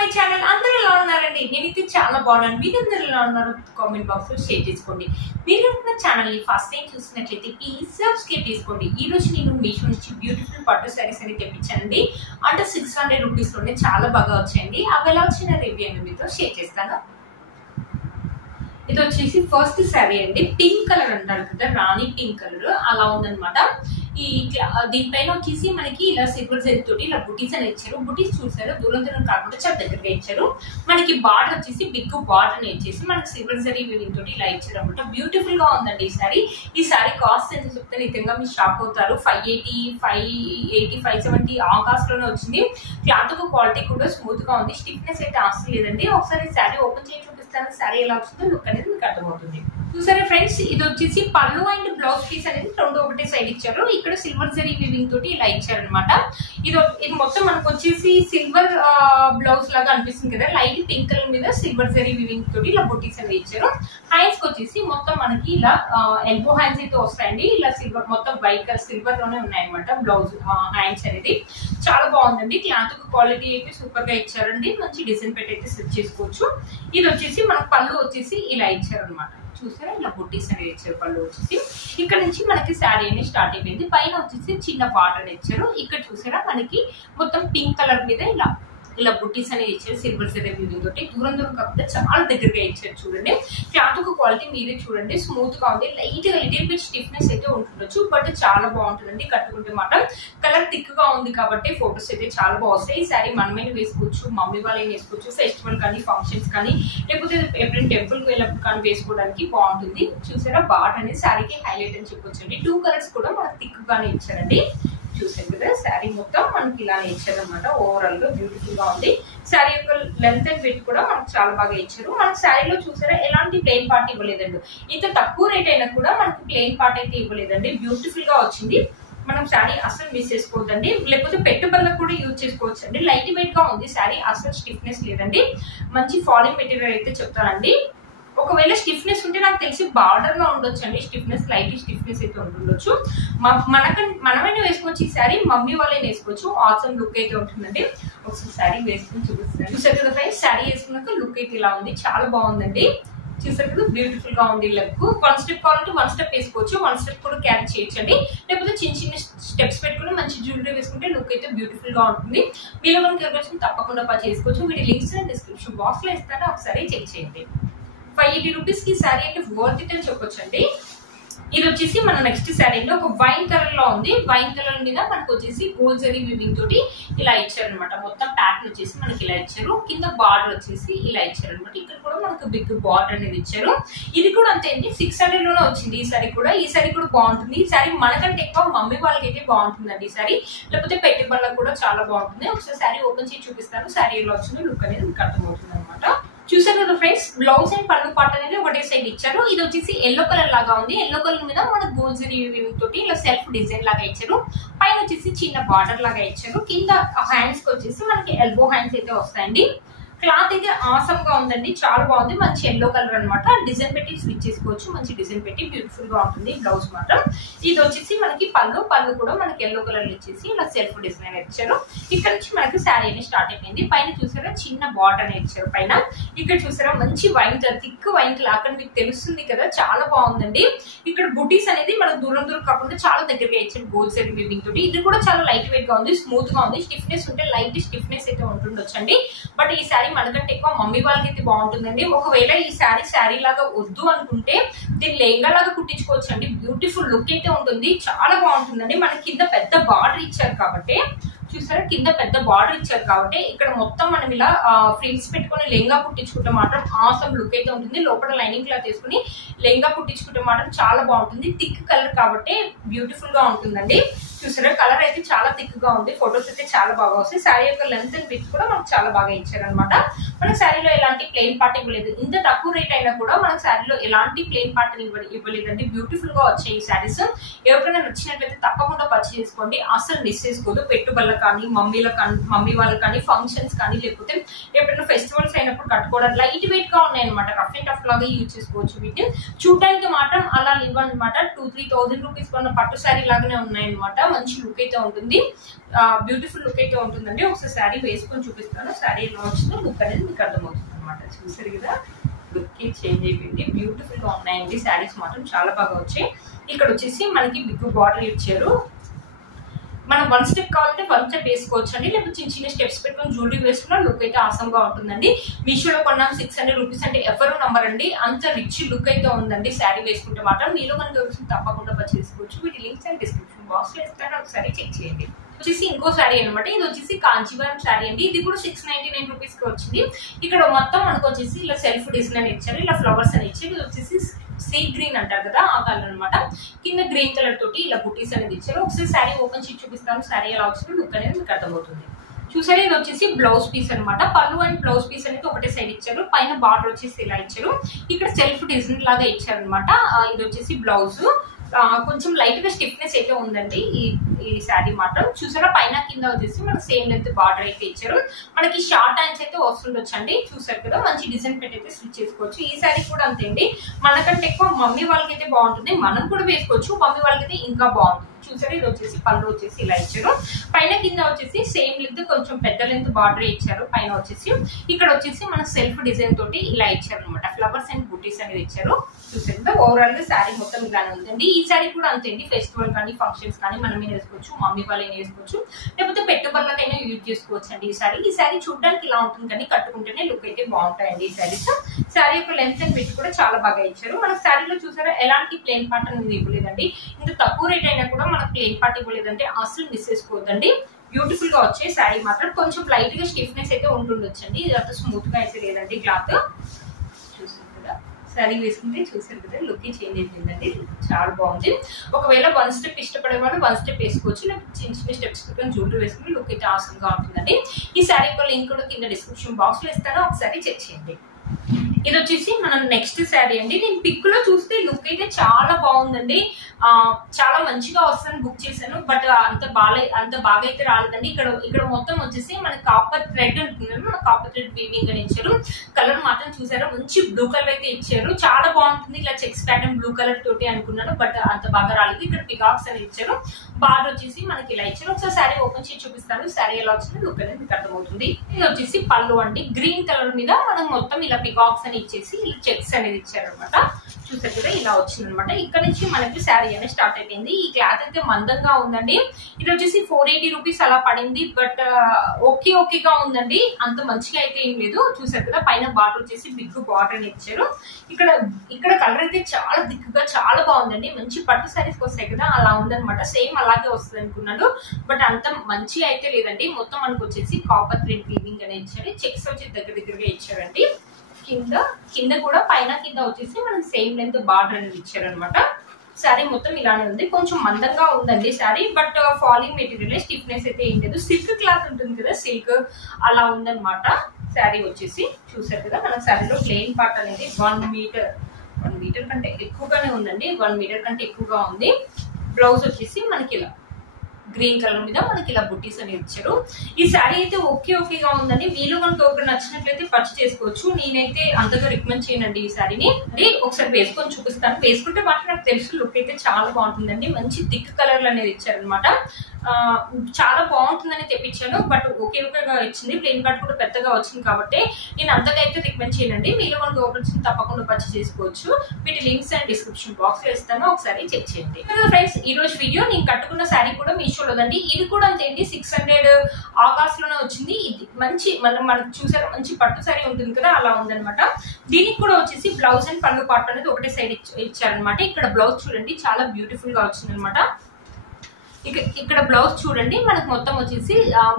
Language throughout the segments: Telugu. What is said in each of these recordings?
My channel. అందరూ ఎలా ఉన్నారండి? నేనైతే చాలా బాగున్నాను. మీరందరూ ఎలా ఉన్నారు? కామెంట్ బాక్స్ లో షేర్ చేసుకోండి. మీరు నా ఛానల్ ని ఫస్ట్ టైం చూసినట్లయితే ప్లీజ్ సబ్స్క్రైబ్ చేసుకోండి. ఈ రోజు నేను మీషో నుంచి బ్యూటిఫుల్ పట్టు శారీస్ అని తెప్పించానండి. అంటే 600 రూపీస్ లోనే చాలా బాగా వచ్చాయండి. అవి ఎలా వచ్చిన రివ్యూ అని మీతో షేర్ చేస్తాను. ఇది వచ్చేసి ఫస్ట్ శారీ అండి. పింక్ కలర్ అంటారు కదా, రాణి పింక్ కలర్ అలా ఉందనమాట. ఈ దీనిపైన వచ్చేసి మనకి ఇలా సిల్వర్ జెల్ తోటి ఇలా బుటీస్ అని ఇచ్చారు. బుటీస్ చూసారు, దూరం దూరం కాకుండా చాలా దగ్గరగా ఇచ్చారు. మనకి బార్డర్ వచ్చేసి బిగ్ బార్డర్ అని ఇచ్చేసి మనకి సిల్వర్ జరీ వీవింగ్ తోటి ఇలా ఇచ్చారు అనమాట. బ్యూటిఫుల్ గా ఉందండి ఈ సారీ. ఈ సారీ కాస్ట్ ఎంత చెప్తే నిజంగా మీరు షాక్ అవుతారు. 580, 580, 570 ఆ కాస్ట్ లోనే వచ్చింది. క్లాత్ క్వాలిటీ కూడా స్మూత్ గా ఉంది. స్టిఫ్నెస్ అయితే అవసరం లేదండి. ఒకసారి శారీ ఓపెన్ చేసి చూపిస్తాను. శారీ ఎలా వస్తుందో లుక్ అనేది మీకు అర్థమవుతుంది. చూసారా ఫ్రెండ్స్, ఇది వచ్చేసి పళ్ళు అండ్ బ్లౌజ్ పీస్ అనేది రెండు ఒకటే సైడ్ ఇచ్చారు. ఇక్కడ సిల్వర్ జరీ వీవింగ్ తోటి ఇలా ఇచ్చారనమాట. ఇది మొత్తం మనకు వచ్చేసి సిల్వర్ బ్లౌజ్ లాగా అనిపిస్తుంది కదా, లైట్ పింక్ కలర్ మీద సిల్వర్ జరీ వీవింగ్ తోటి ఇలా బుటీస్ అనేది ఇచ్చారు. హ్యాండ్స్ కి వచ్చేసి మొత్తం మనకి ఇలా ఎల్బో హ్యాండ్స్ అయితే వస్తాయండి. ఇలా సిల్వర్ మొత్తం వైట్ కలర్ సిల్వర్ లోనే ఉన్నాయన్నమాట బ్లౌజ్ హ్యాండ్స్ అనేది. చాలా బాగుందండి. క్లాత్ క్వాలిటీ అయితే సూపర్ గా ఇచ్చారండి. మంచి డిజైన్ పెట్టి అయితే సెట్ చేసుకోవచ్చు. ఇది వచ్చేసి మన పళ్ళు వచ్చేసి ఇలా ఇచ్చారనమాట. చూసారా, ఇలా బుట్టీస్ అనేది ఇచ్చారు. పళ్ళు వచ్చేసి ఇక్కడ నుంచి మనకి శారీ అనేది స్టార్ట్ అయిపోయింది. పైన వచ్చేసి చిన్న బార్డర్ ఇచ్చారు. ఇక్కడ చూసారా మనకి మొత్తం పింక్ కలర్ మీద ఇలా బుట్టీస్ అనేది ఇచ్చారు. సిల్వర్ జరీ వీవింగ్ తోటి దూరం దూరం కాకుండా చాలా దగ్గరగా ఇచ్చారు. చూడండి, క్లాత్ క్వాలిటీ మీరే చూడండి, స్మూత్ గా ఉంది. లైట్ గా లిటిల్ బిట్ స్టిఫ్నెస్ అయితే ఉంటుండొచ్చు, బట్ చాలా బాగుంటుందండి. కట్టుకుంటే మాత్రం కలర్ థిక్ గా ఉంది కాబట్టి ఫొటోస్ అయితే చాలా బాగుస్తాయి. ఈ శారీ మనమైనా వేసుకోవచ్చు, మమ్మీ వాళ్ళని వేసుకోవచ్చు, ఫెస్టివల్ కానీ ఫంక్షన్స్ కానీ లేకపోతే ఎప్పుడైనా టెంపుల్ కి వెళ్ళినప్పుడు కానీ వేసుకోవడానికి బాగుంటుంది. చూసారా, బార్డర్ అనేది శారీకి హైలైట్ అని చెప్పొచ్చు అండి. 2 కలర్స్ కూడా మనకు థిక్ గానే ఇచ్చారండి. చూసారు కదా, శారీ మొత్తం మనకి ఇలానే ఇచ్చారనమాట. ఓవరాల్ గా బ్యూటిఫుల్ గా ఉంది. శారీ యొక్క లెంత్ అండ్ వెయిట్ కూడా మనకు చాలా బాగా ఇచ్చారు. మనకు శారీలో చూసారా ఎలాంటి ప్లెయిన్ పార్ట్ ఇవ్వలేదండి. ఇంత తక్కువ రేట్ అయినా కూడా మనకి ప్లెయిన్ పార్ట్ అయితే ఇవ్వలేదండి. బ్యూటిఫుల్ గా వచ్చింది. మనం శారీ అసలు మిస్ చేసుకోవద్దండి. లేకపోతే పెట్టుబడులకు కూడా యూజ్ చేసుకోవచ్చు అండి. లైట్ వెయిట్ గా ఉంది శారీ, అసలు స్టిఫ్నెస్ లేదండి. మంచి ఫాలింగ్ మెటీరియల్ అయితే చెప్తానండి. ఒకవేళ స్టిఫ్నెస్ ఉంటే నాకు తెలిసి బార్డర్ లో ఉండొచ్చు అండి. స్టిఫ్నెస్ లైట్ స్టిఫ్నెస్ అయితే ఉంటుండొచ్చు. మనమైనా వేసుకోవచ్చు. ఈ శారీ మమ్మీ వాళ్ళైనా వేసుకోవచ్చు. ఆసమ్ లుక్ అయితే ఉంటుందండి. ఒకసారి శారీ వేసుకుని చూపిస్తాను. చూసారు కదా ఫ్రెండ్స్, శారీ వేసుకున్నాక లుక్ అయితే ఇలా ఉంది. చాలా బాగుందండి. చూసారు కదా, బ్యూటిఫుల్ గా ఉంది. లెగ్ 1 స్టెప్ కావాలంటే 1 స్టెప్ వేసుకోవచ్చు. 1 స్టెప్ కూడా క్యారీ చేయొచ్చండి. లేకపోతే చిన్న చిన్న స్టెప్స్ పెట్టుకుని మంచి జ్యువెలరీ వేసుకుంటే లుక్ అయితే బ్యూటిఫుల్ గా ఉంటుంది. మీలో కనుక ఎవరికి తప్పకుండా చేసుకోవచ్చు. వీటి లింక్స్ డిస్క్రిప్షన్ బాక్స్ లో ఇస్తాను, ఒకసారి చెక్ చేయండి. 580 రూపీస్ కి శారీ అంటే వర్త్ ఇట్ అని చెప్పొచ్చండి. ఇది వచ్చేసి మన నెక్స్ట్ శారీ అంటే ఒక వైన్ కలర్ లో ఉంది. వైన్ కలర్ మీద మనకు వచ్చేసి గోల్డ్ జరీ వీవింగ్ తోటి ఇలా ఇచ్చారు అనమాట. మొత్తం ప్యాటర్న్ వచ్చేసి మనకి ఇలా ఇచ్చారు. కింద బార్డర్ వచ్చేసి ఇలా ఇచ్చారు అనమాట. ఇక్కడ కూడా మనకు బిగ్ బార్డర్ అనేది ఇచ్చారు. ఇది కూడా అంతే అండి. 600 లోనే వచ్చింది ఈ సారీ కూడా. ఈ సారీ కూడా బాగుంటుంది. ఈ సారీ మనకంటే ఎక్కువ మమ్మీ వాళ్ళకి అయితే బాగుంటుందండి ఈ సారీ. లేకపోతే పెట్టుబడులకు కూడా చాలా బాగుంటుంది. ఒకసారి శారీ ఓపెన్ చేసి చూపిస్తాను. శారీ ఎలా వచ్చిందో లుక్ అనేది మీకు అర్థమవుతుంది అనమాట. చూసారు కదా ఫ్రెండ్స్, బ్లౌజ్ అండ్ పళ్ళు పార్ట్ అనేది ఒకటే సైడ్ ఇచ్చారు. ఇది వచ్చేసి ఎల్లో కలర్ లాగా ఉంది. ఎల్లో కలర్ మీద మన గోల్డ్ జరీ వీవింగ్ తోటి ఇలా సెల్ఫ్ డిజైన్ లాగా ఇచ్చారు. పైన వచ్చేసి చిన్న బార్డర్ లాగా ఇచ్చారు. కింద హ్యాండ్స్ కి వచ్చేసి మనకి ఎల్బో హ్యాండ్స్ అయితే వస్తాయండి. క్లాత్ అయితే ఆసమ్ గా ఉందండి. చాలా బాగుంది. మంచి ఎల్లో కలర్ అనమాట. డిజైన్ పెట్టి స్విచ్ చేసుకోవచ్చు. మంచి డిజైన్ పెట్టి బ్యూటిఫుల్ గా ఉంటుంది. బ్లౌజ్ మాత్రం ఇది వచ్చేసి మనకి పళ్ళు కూడా మనకి ఎల్లో కలర్ ఇచ్చేసి ఇలా సెల్ఫ్ డిజైన్ ఇచ్చారు. ఇక్కడ నుంచి మనకి శారీ అనేది స్టార్ట్ అయిపోయింది. పైన చూసారా చిన్న బార్డర్ అనేది ఇచ్చారు పైన. ఇక్కడ చూసారా మంచి wine colour, thick wine colour, అక్కడ మీకు తెలుస్తుంది కదా, చాలా బాగుందండి. ఇక్కడ బుటీస్ అనేది మనకు దూరం దూరం కాకుండా చాలా దగ్గరగా ఇచ్చారు గోల్డ్ జరీ వీవింగ్ తోటి. ఇది కూడా చాలా లైట్ వెయిట్ గా ఉంది, స్మూత్ గా ఉంది. స్టిఫ్నెస్ ఉంటే లైట్ స్టిఫ్నెస్ అయితే ఉంటుండొచ్చండి. బట్ ఈ శారీ మనకంటే ఎక్కువ మమ్మీ వాళ్ళకి అయితే బాగుంటుందండి. ఒకవేళ ఈ శారీ లాగా వద్దు అనుకుంటే దీన్ని లెహంగా లాగా కుట్టించుకోవచ్చు అండి. బ్యూటిఫుల్ లుక్ అయితే ఉంటుంది. చాలా బాగుంటుందండి. మనకి కింద పెద్ద బార్డర్ ఇచ్చారు కాబట్టి, చూసారా కింద పెద్ద బార్డర్ ఇచ్చారు కాబట్టి ఇక్కడ మొత్తం మనం ఇలా ఫ్రిల్స్ పెట్టుకుని లెహంగా కుట్టించుకుంటే మాత్రం ఆసమ్ లుక్ అయితే ఉంటుంది. లోపల లైనింగ్ క్లాత్ తీసుకుని లెహంగా కుట్టించుకుంటే మాత్రం చాలా బాగుంటుంది. థిక్ కలర్ కాబట్టి బ్యూటిఫుల్ గా ఉంటుందండి. చూసారా, కలర్ అయితే చాలా థిక్ గా ఉంది. ఫొటోస్ అయితే చాలా బాగా వస్తాయి. శారీ యొక్క లెంత్ అండ్ విడ్త్ కూడా మనకు చాలా బాగా ఇచ్చారనమాట. మన శారీలో ఎలాంటి ప్లెయిన్ పార్ట్ ఇవ్వలేదు. ఇంత తక్కువ రేట్ అయినా కూడా మన శారీలో ఎలాంటి ప్లెయిన్ పార్ట్ ఇవ్వలేదండి. బ్యూటిఫుల్ గా వచ్చాయి ఈ శారీస్. ఎవరికైనా నచ్చినట్లయితే తప్పకుండా పర్చేస్ చేసుకోండి. అసలు మిస్ చేసుకోదు. పెట్టుబడులకు కానీ మమ్మీ వాళ్ళకి కానీ ఫంక్షన్స్ కానీ లేకపోతే ఎప్పుడైనా ఫెస్టివల్స్ అయినప్పుడు కట్టుకోవడానికి లైట్ వెయిట్ గా ఉన్నాయి అనమాట. రఫ్ అండ్ టఫ్ లాగా యూజ్ చేసుకోవచ్చు. వీటిని చూడడానికి మాత్రం అలా ఇవ్వనమాట. 2-3 థౌసండ్ రూపీస్ కొన్న పట్టు శారీ లాగానే ఉన్నాయి అనమాట. మంచి లుక్ అయితే ఉంటుంది, బ్యూటిఫుల్ లుక్ అయితే ఉంటుందండి. ఒకసారి శారీ వేసుకొని చూపిస్తాను. శారీ ఎలా వచ్చిందో లుక్ అనేది మీకు అర్థమవుతుంది అనమాట. చూసారు కదా, లుక్ చేంజ్ అయిపోయింది. బ్యూటిఫుల్ గా ఉన్నాయండి శారీస్ మాత్రం, చాలా బాగా వచ్చాయి. ఇక్కడ వచ్చేసి మనకి బిగ్ బార్డర్ ఇచ్చారు. మనం 1 స్టెప్ కావాలంటే 1 స్టెప్ వేసుకోవచ్చు అండి, లేకపోతే చిన్న చిన్న స్టెప్స్ పెట్టుకొని జ్యువెలరీ వేసుకున్న లుక్ అయితే ఆసమ్ గా ఉంటుందండి. మీషోలో కొన్నాం 600 రూపీస్ అంటే ఎవరు నమ్మరండి, అంత రిచ్ లుక్ అయితే ఉందండి శారీ వేసుకుంటే మాత్రం. మీలో మనకి తప్పకుండా పర్చేస్ చేసుకోవచ్చు. వీటి లింక్స్ అండ్ డిస్క్రిప్షన్ బాక్స్ లో ఇస్తాను, ఒకసారి చెక్ చేయండి. వచ్చేసి ఇంకో శారీ అనమాట. ఇది వచ్చేసి కాంచీవరం శారీ అండి. ఇది కూడా 699 రూపీస్ కి వచ్చింది. ఇక్కడ మొత్తం మనకు వచ్చేసి ఇలా సెల్ఫ్ డిజైన్ అని ఇచ్చారు, ఇలా ఫ్లవర్స్ అని ఇచ్చారు. ఇది వచ్చేసి సీ గ్రీన్ అంటారు కదా, ఆ కలర్ అనమాట. కింద గ్రీన్ కలర్ తోటి ఇలా బుటీస్ అనేది ఇచ్చారు. ఒకసారి శారీ ఓపెన్ చేసి చూపిస్తాను, శారీ ఎలా వచ్చిందో లుక్ అనేది మీకు అర్థమవుతుంది. చూసారు, ఇది వచ్చేసి బ్లౌజ్ పీస్ అనమాట. పళ్ళు అండ్ బ్లౌజ్ పీస్ అనేది ఒకటే సైడ్ ఇచ్చారు, పైన బార్డర్ వచ్చేసి ఇలా ఇచ్చారు. ఇక్కడ సెల్ఫ్ డిజైన్ లాగా ఇచ్చారు అనమాట. ఇది వచ్చేసి బ్లౌజ్, కొంచెం లైట్ గా స్టిఫ్నెస్ అయితే ఉందండి ఈ శారీ మాత్రం. చూసారా, పైన కింద వచ్చేసి మనకి సేమ్ లెంత్ బార్డర్ అయితే ఇచ్చారు. మనకి షార్ట్ హ్యాండ్స్ అయితే వస్తుండొచ్చు అండి. చూసారు కదా, మంచి డిజైన్ పెట్టి అయితే స్టిచ్ చేసుకోవచ్చు. ఈ శారీ కూడా అంతే అండి, మనకంటే ఎక్కువ మమ్మీ వాళ్ళకి అయితే బాగుంటుంది, మనం కూడా వేసుకోవచ్చు, మమ్మీ వాళ్ళకి అయితే ఇంకా బాగుంటుంది. చూసారు, ఇది వచ్చేసి పళ్ళు వచ్చేసి ఇలా ఇచ్చారు. పైన కింద వచ్చేసి సేమ్ లెంత్, కొంచెం పెద్ద లెంత్ బార్డర్ ఇచ్చారు. పైన వచ్చేసి ఇక్కడ వచ్చేసి మన సెల్ఫ్ డిజైన్ తోటి ఇలా ఇచ్చారు అనమాట. ఫ్లవర్స్ అండ్ బూటీస్ అనేది ఇచ్చారు. చూసారు, ఓవరాల్ గా శారీ మొత్తం ఇలానే ఉందండి. ఈ శారీ కూడా అంతే అండి, ఫెస్టివల్ కానీ ఫంక్షన్స్ కానీ మనమే వేసుకోవచ్చు, మమ్మీ వాళ్ళైనా వేసుకోవచ్చు, లేకపోతే పెట్టుబడులకైనా యూజ్ చేసుకోవచ్చు అండి. ఈ శారీ చూడడానికి ఇలా ఉంటుంది కానీ కట్టుకుంటేనే లుక్ అయితే బాగుంటాయండి ఈ శారీస్. శారీ యొక్క లెంత్ అండ్ విడ్త్ కూడా చాలా బాగా ఇచ్చారు. మన శారీలో చూసారా ఎలాంటి ప్లెయిన్ పార్ట్ అనేది ఇవ్వలేదండి. ఇంత తక్కువ రేట్ అయినా కూడా మనకు ప్లెయిన్ పార్ట్ ఇవ్వలేదంటే అసలు మిస్ చేసుకోవద్దండి. బ్యూటిఫుల్ గా వచ్చే శారీ మాత్రం కొంచెం లైట్ గా స్టిఫ్నెస్ అయితే ఉంటుండొచ్చండి, ఇది అంత స్మూత్ గా అయితే లేదండి క్లాత్. చూసారు కదా, శారీ వేసుకుంటే చూసారు కదా లుక్ చేంజ్ అయిపోయిందండి, చాలా బాగుంది. ఒకవేళ 1 స్టెప్ ఇష్టపడే వాళ్ళు 1 స్టెప్ వేసుకోవచ్చు, లేకపోతే చిన్న చిన్న స్టెప్స్ జ్యువెలరీ వేసుకుని లుక్ అయితే ఆసమ్ గా ఉంటుందండి. ఈ శారీ యొక్క లింక్ కూడా కింద డిస్క్రిప్షన్ బాక్స్ లో ఇస్తాను, ఒకసారి చెక్ చేయండి. ఇది వచ్చేసి మనం నెక్స్ట్ శారీ అండి. నేను పిక్ లో చూస్తే లుక్ అయితే చాలా బాగుందండి, చాలా మంచిగా వస్తుందని బుక్ చేశాను, బట్ అంత బాగా అయితే రాలేదండి. ఇక్కడ మొత్తం వచ్చేసి మన కాపర్ థ్రెడ్ ఉంటుంది, మన కాపర్ థ్రెడ్ వీవింగ్ అని ఇచ్చారు. కలర్ మాత్రం చూసారా, మంచి బ్లూ కలర్ అయితే ఇచ్చారు, చాలా బాగుంటుంది. ఇలా చెక్స్ ప్యాటర్న్ బ్లూ కలర్ తోటి అనుకున్నాను, బట్ అంత బాగా రాలేదు. ఇక్కడ పికాక్స్ అని ఇచ్చారు, బార్డర్ వచ్చేసి మనకి ఇలా ఇచ్చారు. ఒకసారి శారీ ఓపెన్ చేసి చూపిస్తాను, శారీ ఎలా వచ్చింది లుక్ అనేది మీకు అర్థమవుతుంది. ఇది వచ్చేసి పళ్ళు అండి, గ్రీన్ కలర్ మీద మనం మొత్తం ఇలా పికాక్స్ అని ఇచ్చేసి ఇలా చెక్స్ అనేది ఇచ్చారు అనమాట. చూసారు కదా, ఇలా వచ్చింది అనమాట. ఇక్కడ నుంచి మనకి శారీ అనేది స్టార్ట్ అయిపోయింది. ఈ క్లాత్ అయితే మందంగా ఉందండి. ఇది వచ్చేసి 480 రూపీస్ అలా పడింది, బట్ ఓకేగా ఉందండి, అంత మంచిగా అయితే ఏం లేదు. చూసారు కదా, పైన బార్డర్ వచ్చేసి బిగ్ బార్డర్ అని ఇచ్చారు. ఇక్కడ కలర్ అయితే చాలా దిక్కుగా చాలా బాగుందండి, మంచి పట్టు శారీస్ వస్తాయి కదా అలా ఉందనమాట. సేమ్ అలాగే వస్తుంది అనుకున్నాను, బట్ అంత మంచిగా అయితే లేదండి. మొత్తం మనకు వచ్చేసి కాపర్ థ్రెడ్ వీవింగ్ అని ఇచ్చారు, చెక్స్ వచ్చి దగ్గరగా ఇచ్చారండి. కింద కూడా పైన కింద వచ్చేసి మనం సేమ్ లెంత్ బార్డర్ అనేది ఇచ్చారు అనమాట. శారీ మొత్తం ఇలానే ఉంది, కొంచెం మందంగా ఉందండి sari, but falling material, stiffness అయితే ఏం లేదు. సిల్క్ క్లాత్ ఉంటుంది కదా, సిల్క్ అలా ఉందన్నమాట శారీ వచ్చేసి. చూసారు కదా, మన శారీలో ప్లెయిన్ పార్ట్ అనేది 1 మీటర్ కంటే ఎక్కువగానే ఉందండి, 1 మీటర్ కంటే ఎక్కువగా ఉంది. బ్లౌజ్ వచ్చేసి మనకి ఇలా గ్రీన్ కలర్ మీద మనకి ఇలా బుట్టీస్ అని ఇచ్చారు. ఈ శారీ అయితే ఓకేగా ఉందండి. మీలో మనకు ఒకటి నచ్చినట్లయితే పర్చేస్ చేసుకోవచ్చు. నేనైతే అంతగా రికమెండ్ చేయనండి ఈ శారీని. అంటే ఒకసారి వేసుకొని చూపిస్తాను, వేసుకుంటే మాత్రం నాకు తెలుసు లుక్ అయితే చాలా బాగుంటుందండి. మంచి థిక్ కలర్లు అనేది ఇచ్చారనమాట, చాలా బాగుంటుందని తెప్పించాను, బట్ ఓకేగా ఇచ్చింది. ప్లెయిన్ పార్ట్ కూడా పెద్దగా వచ్చింది కాబట్టి నేను అంతగా అయితే రికమెండ్ చేయనండి. మీలో మనకు ఒకటి తప్పకుండా పర్చేస్ చేసుకోవచ్చు. వీటి లింక్స్ అండ్ డిస్క్రిప్షన్ బాక్స్ లో ఇస్తాను, ఒకసారి చెక్ చేయండి. ఫ్రెండ్స్, ఈ రోజు వీడియో నేను కట్టుకున్న శారీ కూడా మీషోలోదండి. ఇది కూడా అంతేంటి, 600 ఆగస్ట్ లోనే వచ్చింది. ఇది మంచి మనకు చూసారా, మంచి పట్టు శారీ ఉంటుంది కదా అలా ఉందనమాట. దీనికి కూడా వచ్చేసి బ్లౌజ్ అండ్ పళ్ళు పార్ట్ అనేది ఒకటే సైడ్ ఇచ్చారనమాట. ఇక్కడ బ్లౌజ్ చూడండి, చాలా బ్యూటిఫుల్ గా వచ్చింది అనమాట. ఇక్కడ బ్లౌజ్ చూడండి, మనకు మొత్తం వచ్చేసి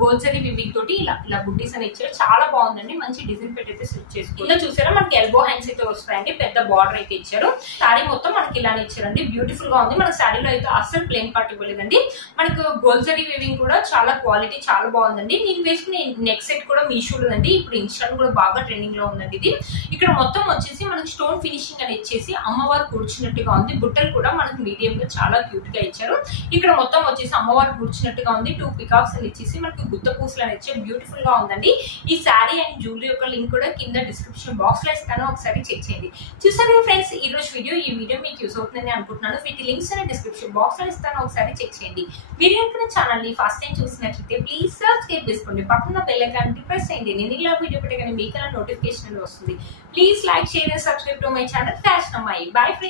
గోల్జరీ వివింగ్ తోటి ఇలా బుట్టీస్ అని ఇచ్చారు, చాలా బాగుందండి. మంచి డిజైన్ పెట్టి అయితే స్టిచ్ చేసుకోవాలి. ఇలా చూసారా, మనకి ఎల్బో హ్యాండ్స్ అయితే వస్తాయండి, పెద్ద బార్డర్ అయితే ఇచ్చారు. శారీ మొత్తం మనకి ఇలానే ఇచ్చారండి, బ్యూటిఫుల్ గా ఉంది. మన శారీలో అయితే అస్సలు ప్లెయిన్ పార్ట్ ఇవ్వలేదండి. మనకు గోల్జరీ వివింగ్ కూడా చాలా క్వాలిటీ చాలా బాగుందండి. నేను వేసుకునే నెక్ సెట్ కూడా మీషోలోదండి, ఇప్పుడు ఇన్స్టా కూడా బాగా ట్రెండింగ్ లో ఉందండి ఇది. ఇక్కడ మొత్తం వచ్చేసి మనకి స్టోన్ ఫినిషింగ్ అని ఇచ్చేసి అమ్మవారు కూర్చున్నట్టుగా ఉంది. బుట్టలు కూడా మనకి మీడియం గా చాలా క్యూట్ గా ఇచ్చారు. ఇక్కడ మొత్తం వచ్చేసి అమ్మవారు కూర్చున్నట్టుగా ఉంది. 2 పికాక్స్ అని ఇచ్చేసి మనకి గుత్త పూసలు అని ఇచ్చే బ్యూటిఫుల్ గా ఉందండి. ఈ శారీ అండ్ జ్యువెలరీ యొక్క లింక్ కూడా కింద డిస్క్రిప్షన్ బాక్స్ లో ఇస్తాను, ఒకసారి చెక్ చేయండి. చూసారు ఫ్రెండ్స్ ఈ రోజు ఈ వీడియో మీకు యూస్ అవుతుందని అనుకుంటున్నాను. వీటి లింక్స్ అనే డిస్క్రిప్షన్ బాక్స్ లో ఇస్తాను, ఒకసారి చెక్ చేయండి. వీడియో యొక్క ఛానల్ ని ఫస్ట్ టైం చూసినట్లయితే ప్లీజ్ సబ్స్క్రైబ్ చేసుకోండి, పక్కన బెల్ ఐకాన్ ప్రెస్ చేయండి. నేను ఇలా వీడియో పెట్టగానే మీకు నోటిఫికేషన్ వస్తుంది. Please like, share and subscribe to my channel fashion అమ్మాయి. Bye friends.